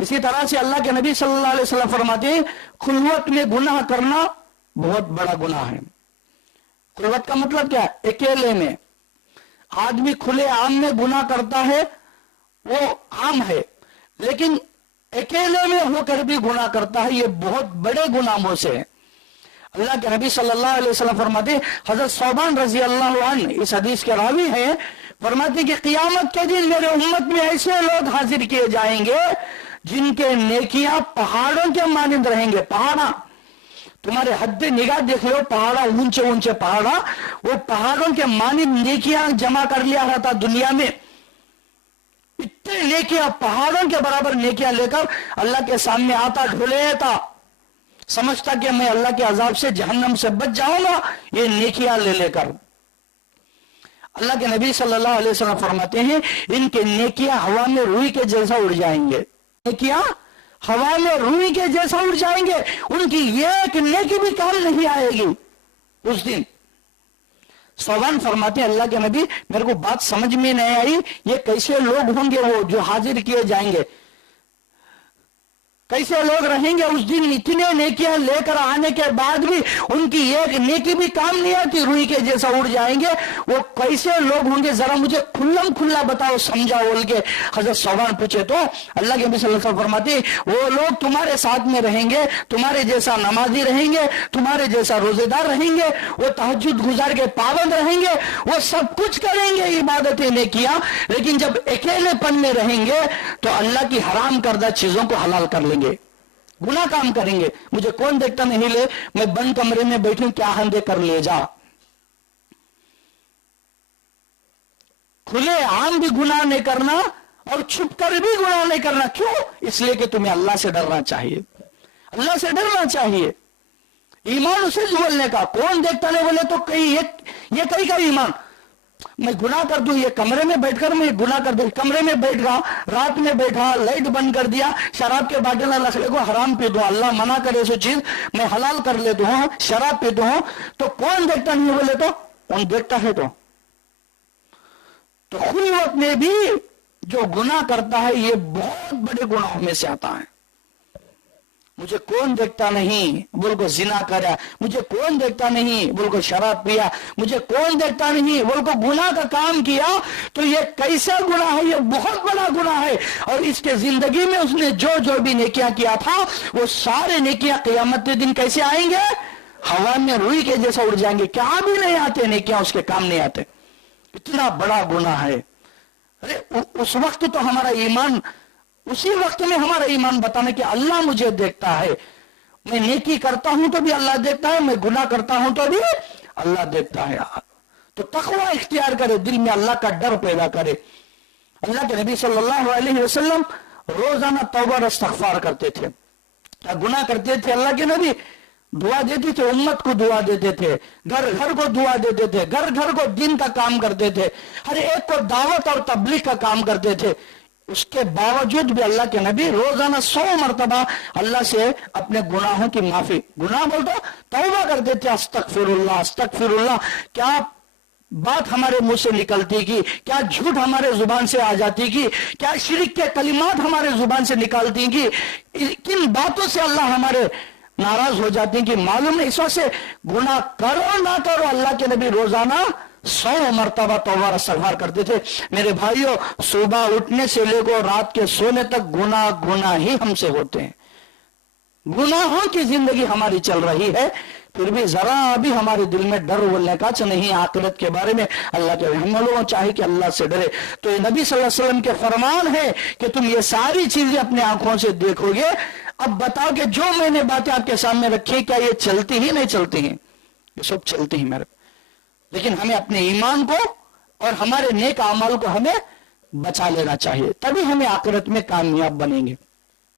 इसी तरह से अल्लाह के नबी सल्लल्लाहु अलैहि वसल्लम फरमाते हैं खुलवत में गुनाह करना बहुत बड़ा गुनाह है। खुलवत का मतलब क्या है? अकेले में आदमी खुले आम में गुनाह करता है वो आम है, लेकिन अकेले में होकर भी गुनाह करता है, ये बहुत बड़े गुनाहों से है। अल्लाह के नबी सल्लल्लाहु अलैहि वसल्लम फरमाते हैं, हजरत सौबान रजी अल्लाह अन्हु इस हदीस के रावी हैं, फरमाते कि क़यामत के दिन मेरे उम्मत में ऐसे लोग हाजिर किए जाएंगे जिनके नेकियां पहाड़ों के मानिंद रहेंगे। पहाड़ा तुम्हारे हद निगाह देख लो, पहाड़ा ऊंचे ऊंचे पहाड़ा, वो पहाड़ों के मानिंद नेकियां जमा कर लिया रहता दुनिया में। इतने नेकियां पहाड़ों के बराबर नेकियां लेकर अल्लाह के सामने आता, ढुलेता, समझता कि मैं अल्लाह के अजाब से जहन्नम से बच जाऊंगा ये नेकियां ले लेकर। अल्लाह के नबी सल्लल्लाहु अलैहि वसल्लम फरमाते हैं इनके नेकियां हवा में रुई के जैसा उड़ जाएंगे। नेकियां हवा में रुई के जैसा उड़ जाएंगे, उनकी एक नेकी भी काम नहीं आएगी उस दिन। सौबान फरमाते हैं अल्लाह के नबी मेरे को बात समझ में नहीं आई, ये कैसे लोग होंगे वो जो हाजिर किए जाएंगे, कैसे लोग रहेंगे उस दिन? इतने नेकियां लेकर आने के बाद भी उनकी एक नेकी भी काम नहीं आती, रुई के जैसा उड़ जाएंगे। वो कैसे लोग होंगे जरा मुझे खुल्लम खुल्ला बताओ, समझा बोल के हजरत सौबान पूछे तो अल्लाह के नबी सल्लल्लाहु अलैहि वसल्लम फरमाते वो लोग तुम्हारे साथ में रहेंगे, तुम्हारे जैसा नमाजी रहेंगे, तुम्हारे जैसा रोजेदार रहेंगे, वो तहज्जुद गुजार के पाबंद रहेंगे, वो सब कुछ करेंगे इबादतें नेकियां, लेकिन जब अकेलेपन में रहेंगे तो अल्लाह की हराम करदा चीजों को हलाल कर लेंगे, गुनाह काम करेंगे। मुझे कौन देखता नहीं ले, मैं बंद कमरे में बैठूं, क्या हंदे कर ले जा। खुले आम भी गुनाह नहीं करना और छुप कर भी गुनाह नहीं करना। क्यों? इसलिए कि तुम्हें अल्लाह से डरना चाहिए, अल्लाह से डरना चाहिए। ईमान उसे बोलने का, कौन देखता नहीं बोले तो कहीं ये कहीं का ईमान। मैं गुनाह कर दूं, ये कमरे में बैठकर मैं गुनाह कर दूं, कमरे में बैठ गया, रात में बैठा, लाइट बंद कर दिया, शराब के बाटल रख ले को हराम पी दूं, अल्लाह मना करे ऐसी चीज मैं हलाल कर ले दूं, शराब पी दूं, तो कौन देखता नहीं बोले तो कौन देखता है। तो खुलवत में भी जो गुनाह करता है ये बहुत बड़े गुनाहों में से आता है। मुझे कौन देखता नहीं बोल को जिना करा, मुझे कौन देखता नहीं बोल को शराब पिया, मुझे कौन देखता नहीं बोल को गुनाह का काम किया, तो ये कैसा गुनाह है? ये बहुत बड़ा गुनाह है। और इसके जिंदगी में उसने जो जो भी नेकियां किया था वो सारे नेकियां क़यामत के दिन कैसे आएंगे? हवा में रुई के जैसा उड़ जाएंगे, क्या भी नहीं आते नेकियां, उसके काम नहीं आते। इतना बड़ा गुनाह है। अरे उस वक्त तो हमारा ईमान, उसी वक्त में हमारा ईमान बताने कि अल्लाह मुझे देखता है, मैं नेकी करता हूं तो भी अल्लाह देखता है, मैं गुनाह करता हूं तो भी अल्लाह देखता है। तो तक़वा इख्तियार करे, दिल में अल्लाह का डर पैदा करे। अल्लाह के नबी सल्लल्लाहु अलैहि वसल्लम रोजाना तौबा और इस्तिग़फ़ार करते थे। क्या गुनाह करते थे अल्लाह के नबी? दुआ देते थे, उम्मत को दुआ देते थे, घर घर को दुआ देते थे, घर घर को दिन का काम करते थे, हर एक को दावत और तबलीग का काम करते थे। उसके बावजूद भी अल्लाह के नबी रोजाना 100 मरतबा अल्लाह से अपने गुनाहों की माफी, गुनाह बोल दो, तौबा करते थे, अस्तगफिरुल्लाह अस्तगफिरुल्लाह। क्या बात हमारे मुंह से निकलती की, क्या झूठ हमारे जुबान से आ जाती की, क्या शिरक के कलिमात हमारे जुबान से निकालती की, किन बातों से अल्लाह हमारे नाराज हो जाते हैं कि मालूम नहीं। इस वजह से गुनाह करो ना करो अल्लाह के नबी रोजाना 100 मरतबा तौबा और इस्तिग़फ़ार करते थे। मेरे भाइयों, सुबह उठने से लेकर रात के सोने तक गुनाह ही हमसे होते हैं, गुनाहों की जिंदगी हमारी चल रही है, फिर भी जरा भी हमारे दिल में डर बोलने का नहीं आखिरत के बारे में। अल्लाह के हम लोगों चाहे कि अल्लाह से डरे। तो नबी सल्लल्लाहु अलैहि वसल्लम के फरमान है कि तुम ये सारी चीजें अपने आंखों से देखोगे। अब बताओ कि जो मैंने बातें आपके सामने रखी, क्या ये चलती ही नहीं चलती हैं? ये सब चलती ही मेरे, लेकिन हमें अपने ईमान को और हमारे नेक अमाल को हमें बचा लेना चाहिए, तभी हमें आखिरत में कामयाब बनेंगे।